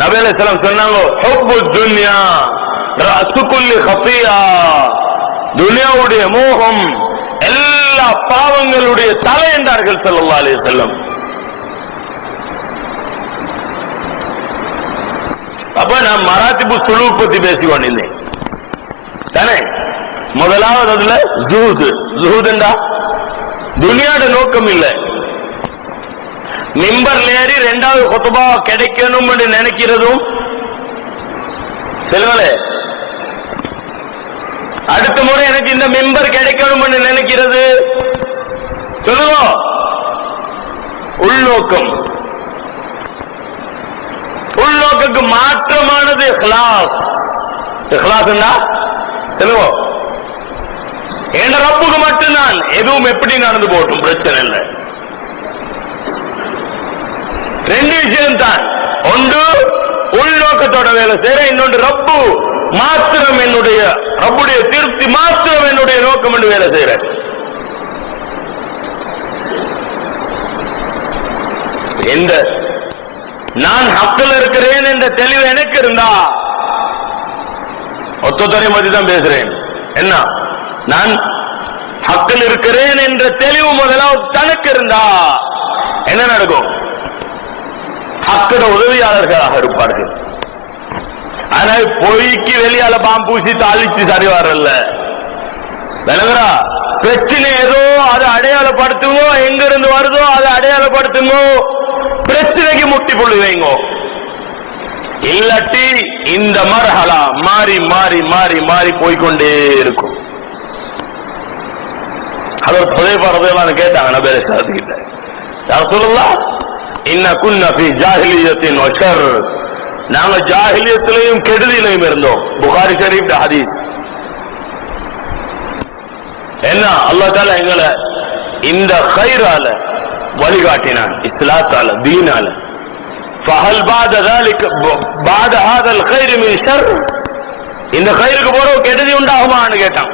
நபேல செலம் சொன்னாங்க துன்யா ரசுக்குல்லி ஹபியா துனியாவுடைய மோகம் எல்லா பாவங்களுடைய தலை என்றார்கள் ஸல்லல்லாஹு அலைஹி செல்லம் அப்ப நான் மராத்திபு சுலு பத்தி பேசி கொண்டிருந்தேன். தானே? முதலாவது அதுல ஜூது ஜூதுண்டா துனியாட நோக்கம் இல்லை. மிம்பர்ல ஏறி ரெண்டாவது கொத்தபா கிடைக்கணும் என்று நினைக்கிறதும் செல்வலே அடுத்த முறை எனக்கு இந்த மெம்பர் கிடைக்கணும் என்று நினைக்கிறது சொல்லுவோம் உள்நோக்கம். உள்நோக்கு மாற்றமானது இஹ்லாஸ். இஹ்லாஸ்னா சொல்லுவோம் என் ரப்புக்கு மட்டும்தான். எதுவும் எப்படி நடந்து போட்டும் பிரச்சனை இல்லை. ரெண்டு விஷயம் தான். ஒன்று உள்நோக்கத்தோட வேலை செய்யற இன்னொன்று ரப்பு மாத்திரம் என்னுடைய ரப்புடைய திருப்தி மாத்திரம் என்னுடைய நோக்கம் என்று வேலை செய்யற எந்த நான் ஹக்கில் இருக்கிறேன் என்ற தெளிவு எனக்கு இருந்தா ஒத்தொத்தரை மதி தான் பேசுறேன். என்ன? நான் ஹக்கில் இருக்கிறேன் என்ற தெளிவு முதலாவது தனக்கு இருந்தா என்ன நடக்கும்? ஹக்கட உதவியாளர்களாக இருப்பார்கள். ஆனால் பொய்க்கு வெளியால பாம்பூசி தாளிச்சு சரி வரல விளங்குறா பிரச்சனை ஏதோ அதை அடையாளப்படுத்துவோ எங்க இருந்து வருதோ அதை அடையாளப்படுத்துங்க. பிரச்சனைக்கு முட்டி புள்ளி வைங்கோ. இல்லாட்டி இந்த மரஹலா மாறி மாறி மாறி மாறி போய்க்கொண்டே இருக்கும். அதோட புதைய ரதையெல்லாம் கேட்டாங்க நபேர யார் சொல்லலாம் இன்ன குன்ன ஃபி ஜாஹிலியத்தின் வஷர் நாங்க ஜாஹிலியத்திலையும் கெடுதியிலையும் இருந்தோம் புகாரி ஷரீப் ஹதீஸ் என்ன அல்லாஹ் தால எங்களை இந்த கயிறால வழிகாட்டினான் இஸ்லாத்தால தீனால فهل بعد ذلك بعد هذا الخير من شر இந்த கயிறுக்கு போற கெடுதி உண்டாகுமான்னு கேட்டான்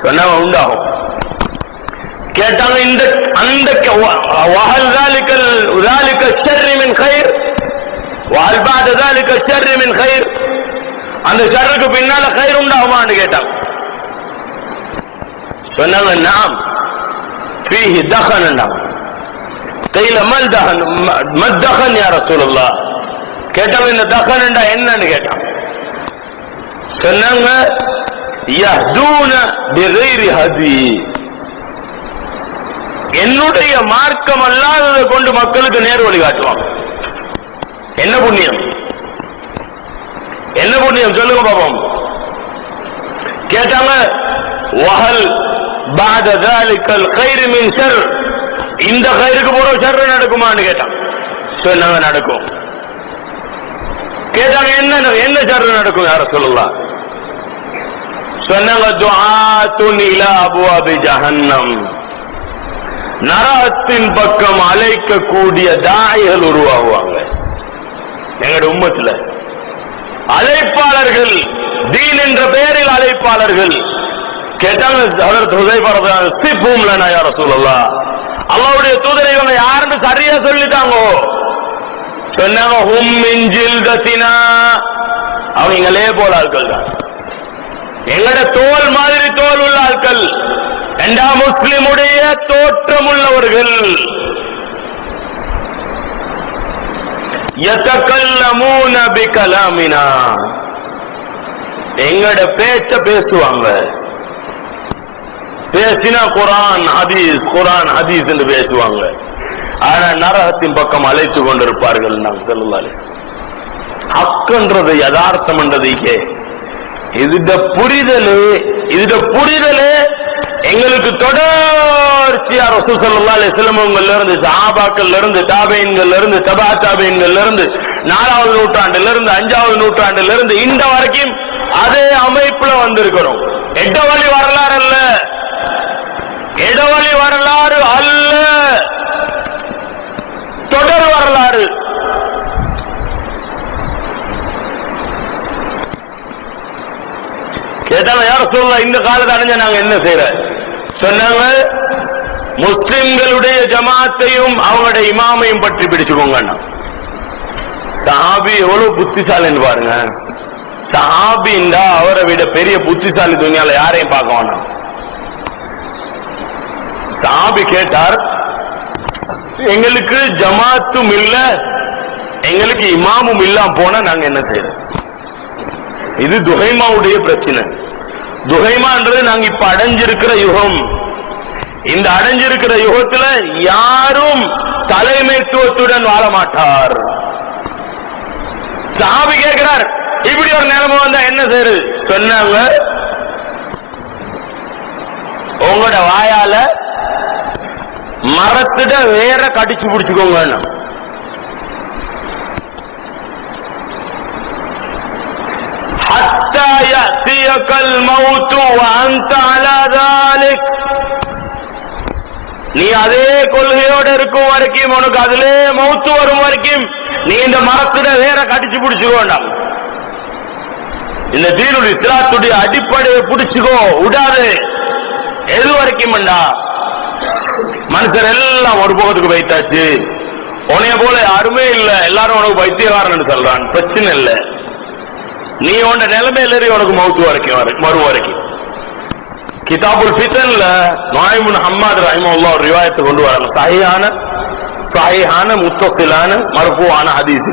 சொன்னாங்க உண்டாகும் கேட்டாங்க இந்த அந்த وهل ذلك ذلك الشر من خير وهل بعد ذلك الشر من خير அந்த ஷர்ருக்கு பின்னால கயிறு உண்டாகுமான்னு கேட்டான் சொன்னாங்க நாம் فيه دخن உண்டாகும் கையில மல் தகன் மத் தகன் யார சொல்லலாம் கேட்டவன் இந்த தகன் என்னன்னு கேட்டான் சொன்னாங்க யஹ்தூன பிகைரி ஹதி என்னுடைய மார்க்கம் அல்லாததை கொண்டு மக்களுக்கு நேர் வழி காட்டுவான் என்ன புண்ணியம்? என்ன புண்ணியம்? சொல்லுங்க பாபம் கேட்டாங்க வஹல் கயிறு மின் செர் இந்த கயிறுக்கு போற செர் நடக்குமான்னு கேட்டான் சொன்னாங்க நடக்கும்? கேட்டாங்க என்ன என்ன செர் நடக்கும் யார சொல்லலாம் சொன்னாங்க துஆ அபுவாபி ஜஹன்னம். நரகத்தின் பக்கம் அழைக்கக்கூடிய தாய்கள் உருவாகுவாங்க. எங்கட உம்மத்துல. அழைப்பாளர்கள் தீன் என்ற பெயரில் அழைப்பாளர்கள். கேட்டாங்க அதற்கு உதவி சிப்பூம்ல நான் யார சொல்லலாம் அல்லாவுடைய தூதரை இவங்க யாருன்னு சரியா சொல்லிட்டாங்க. சொன்னாங்க ஹும் மிஞ்சில் கத்தினா அவங்களே போல ஆட்கள் தான் எங்கட தோல் மாதிரி தோல் உள்ள ஆட்கள். ரெண்டா முஸ்லிமுடைய தோற்றம் உள்ளவர்கள் பிகலாமினா. எங்கட பேச்ச பேசுவாங்க? பேசினா குரான் ஹதீஸ் குரான் ஹதீஸ் என்று பேசுவாங்க. ஆனா நரகத்தின் பக்கம் அழைத்து கொண்டிருப்பார்கள் நாம் செல்லுவாரு ஹக்குன்றது யதார்த்தம் என்றதுக்கே இதுட புரிதலு இதுட புரிதலு எங்களுக்கு தொடர்ச்சியா ரசூல் ஸல்லல்லாஹு அலைஹி இருந்து சஹாபாக்கள்ல இருந்து தாபீன்கள்ல இருந்து தபா தாபீன்கள்ல இருந்து நாலாவது நூற்றாண்டுல இருந்து அஞ்சாவது நூற்றாண்டுல இருந்து இந்த வரைக்கும் அதே அமைப்புல வந்திருக்கிறோம். இடவழி வரலாறு அல்ல. இடவழி வரலாறு அல்ல. தொடர் வரலாறு. கேட்டாலும் யார் சொல்லலாம் இந்த காலத்தை அடைஞ்ச நாங்க என்ன செய்யற சொன்னாங்க முஸ்லிம்களுடைய ஜமாத்தையும் அவங்களுடைய இமாமையும் பற்றி பிடிச்சுக்கோங்க சஹாபி எவ்வளவு புத்திசாலின்னு பாருங்க. சஹாபின்னா அவரை விட பெரிய புத்திசாலி துணியால யாரையும் பார்க்க வேணாம். சஹாபி கேட்டார் எங்களுக்கு ஜமாத்தும் இல்ல எங்களுக்கு இமாமும் இல்லாம போனா நாங்க என்ன செய்யறோம் இது துகைமாவுடைய பிரச்சனை. துகைமான்றது நாங்க இப்ப அடைஞ்சிருக்கிற யுகம். இந்த அடைஞ்சிருக்கிற யுகத்துல யாரும் தலைமைத்துவத்துடன் வாழ மாட்டார். சாபி கேட்கிறார் இப்படி ஒரு நிலைமை வந்தா என்ன செய்யுது சொன்னாங்க உங்களோட வாயால மரத்திட வேற கடிச்சு பிடிச்சுக்கோங்க يأتيك الموت وأنت على ذلك நீ அதே கொள்கையோட இருக்கும் வரைக்கும் உனக்கு அதிலே மௌத்து வரும் வரைக்கும் நீ இந்த மரத்துல வேற கடிச்சு பிடிச்சுக்கோண்டாம் இந்த தீனுல் இஸ்லாத்துடைய அடிப்படையை பிடிச்சுக்கோ விடாது எது வரைக்கும் மனுஷர் எல்லாம் ஒரு பக்கத்துக்கு வைத்தாச்சு உனைய போல யாருமே இல்ல எல்லாரும் உனக்கு வைத்தியகாரன் சொல்றான் பிரச்சனை இல்ல நீ உன் நிலைமையில உனக்கு மௌத்து வரைக்கும் மறு வரைக்கும். கிதாபுல் ஃபித்தன்ல நோயமுன் ஹம்மாத் ரஹிமுல்லா ஒரு ரிவாயத்தை கொண்டு வராங்க. சஹியான சஹிஹான முத்தசிலான மறுப்புவான ஹதீஸ்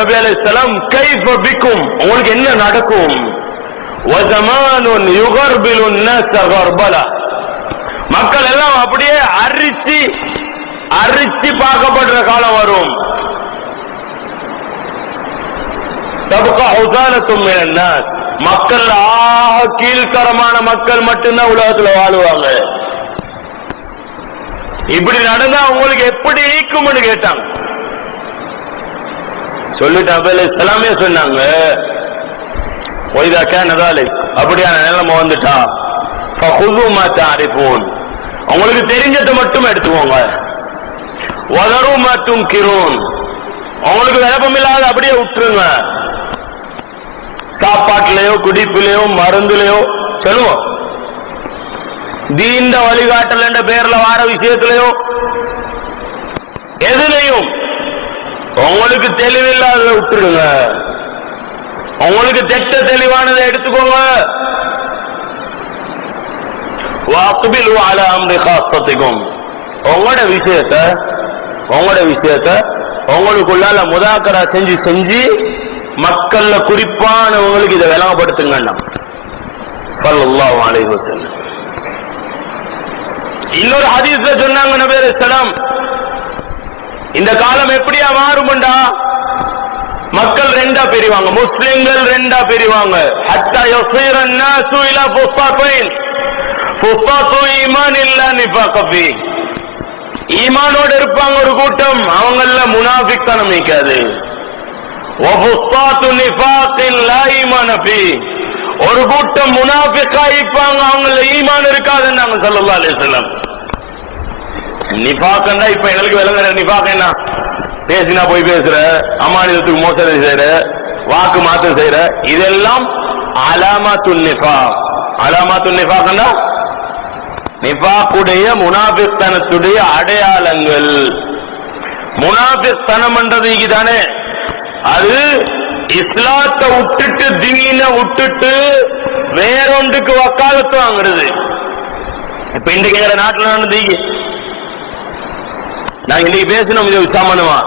நபி அலை சலாம் கைஃப பிக்கும் உங்களுக்கு என்ன நடக்கும்? வசமானுன் யுகர்பிலுன் மக்கள் எல்லாம் அப்படியே அரிச்சு அரிச்சு பார்க்கப்படும். மக்கள் ஆக கீழ்த்தரமான மக்கள் மட்டும்தான் உலகத்துல வாழுவாங்க. இப்படி நடந்தா உங்களுக்கு எப்படி ஈக்கும்னு கேட்டாங்க. சொல்லிட்டு அபேல எல்லாமே சொன்னாங்க ஒய்தா கேனதாலே அப்படியான நிலைமை வந்துட்டா. ஃபஹுது மா தாரிஃபூன். உங்களுக்கு தெரிஞ்சதை மட்டும் எடுத்துக்கோங்க. வதரு மா துன்கிரூன். உங்களுக்கு விளப்பம் இல்லாத அப்படியே விட்டுருங்க சாப்பாட்டுலயோ குடிப்பிலேயோ மருந்துலையோ சொல்லுவோம். தீண்ட வழிகாட்டல் என்ற பேர்ல வார விஷயத்திலையோ எதுலையும் உங்களுக்கு தெளிவில்லாத விட்டுருங்க உங்களுக்கு திட்ட தெளிவானதை எடுத்துக்கோங்க. வாக்குபில் வாழ அம்ரி காசத்துக்கும் உங்களோட விஷயத்த உங்களோட விஷயத்த உங்களுக்குள்ளால முதாக்கரா செஞ்சு செஞ்சு மக்கள்ல குறிப்பானவங்களுக்கு இதை விளங்கப்படுத்துங்கண்ணா. இன்னொரு ஹதீஸ்ல சொன்னாங்க நபேர் சலாம் இந்த காலம் எப்படியா மாறும்டா? மக்கள் ரெண்டா பிரிவாங்க முஸ்லிம்கள் ரெண்டா பிரிவாங்க. ஹத்தா யசீர் அன்னாசு இலா ஃபுஸ்தாத்தைன் ஃபுஸ்தாத்து ஈமான் இல்லா நிஃபாகஃபி ஈமானோடு இருப்பாங்க ஒரு கூட்டம் அவங்கள முனாஃபிக்தனம் நிற்காது ஒரு கூட்டம் முனாபிக்கா இருப்பாங்க அவங்கள ஈமான் இருக்காதுன்னாங்க சொல்லலாம் அலைஹி வஸல்லம். நிஃபாக்கண்டா இப்ப எங்களுக்கு விளங்குற நிபாக்க என்ன பேசினா போய் பேசுற அமானிதத்துக்கு மோசடி செய்யற வாக்கு மாத்தம் செய்யற இதெல்லாம் அலாமாத்துல் நிஃபா அலாமாத்துல் நிஃபாக்கண்டா நிஃபாக்குடைய முனாபித்தனத்துடைய அடையாளங்கள். முனாபித்தனம்ன்றது தானே அது இஸ்லாத்தை விட்டுட்டு தீன விட்டுட்டு வேறொன்றுக்கு வக்காலத்து வாங்குறது. இப்ப இன்றைக்கு எங்க நாட்டுல நடந்தீங்க நான் இன்னைக்கு பேசணும் இது சாமானமா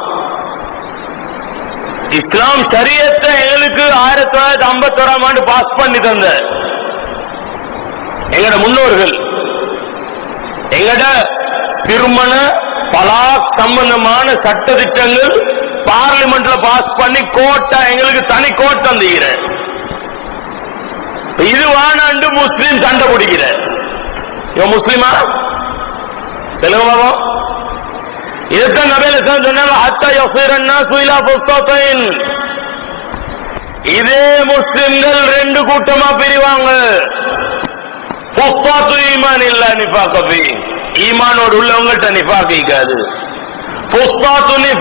இஸ்லாம் சரியத்தை எங்களுக்கு ஆயிரத்தி தொள்ளாயிரத்தி ஐம்பத்தி ஓராம் ஆண்டு பாஸ் பண்ணி தந்த எங்கட முன்னோர்கள். எங்கட திருமண பலாக் சம்பந்தமான சட்ட திட்டங்கள் பார்லிமெண்ட்ல பாஸ் பண்ணி கோட்டா எங்களுக்கு தனி கோட் தந்துகிற இது வானாண்டு முஸ்லீம் சண்டை பிடிக்கிற இவன் முஸ்லீமா? சொல்லுங்க பாபம் இதுதான் நபையில் சொன்னாங்க ஹத்தா யசீரன்னா சுயிலா புஸ்தத்தைன் இதே முஸ்லிம்கள் ரெண்டு கூட்டமா பிரிவாங்க. புஸ்தாத்து ஈமான் இல்ல நிஃபாக்கபி ஈமானோடு உள்ளவங்கள்ட்ட நிப்பாக்கிக்காது இருக்காது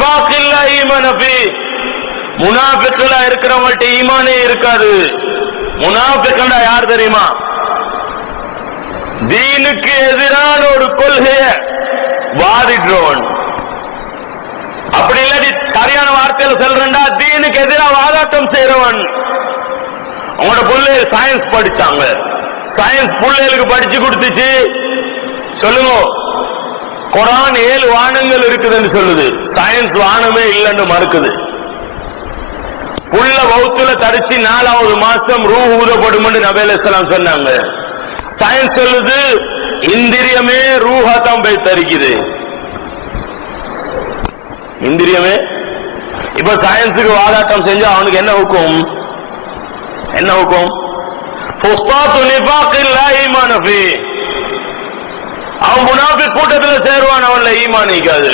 இருக்கிறவங்கள்ட்ட ஈமானே இருக்காது. முனாபிக்கண்டா யார் தெரியுமா? தீனுக்கு எதிரான ஒரு கொள்கைய வாதிடுறவன். அப்படி இல்லாட்டி சரியான வார்த்தையில் சொல்றா தீனுக்கு எதிராக வாதாட்டம் செய்யறவன் அவங்களோட பிள்ளை சயின்ஸ் படிச்சாங்க. சயின்ஸ் பிள்ளைகளுக்கு படிச்சு கொடுத்துச்சு. சொல்லுங்க. குரான் ஏழு வானங்கள் இருக்குதுன்னு சொல்லுது. சயின்ஸ் வானமே இல்லைன்னு மறுக்குது. புள்ள வகுத்துல தரிச்சு நாலாவது மாசம் ரூ ஊதப்படும் நபேலாம் சொன்னாங்க. சயின்ஸ் சொல்லுது இந்திரியமே ரூஹா தான் போய் தரிக்குது. இந்திரியமே? இப்ப சயின்ஸுக்கு வாதாட்டம் செஞ்சா அவனுக்கு என்ன ஹுக்கும்? என்ன ஹுக்கும்? ஃபுஸ்தாத்து நிஃபாக்கில் லா ஈமான அவன் முனாபி கூட்டத்தில் சேருவான் அவன்ல ஈமான் இருக்காது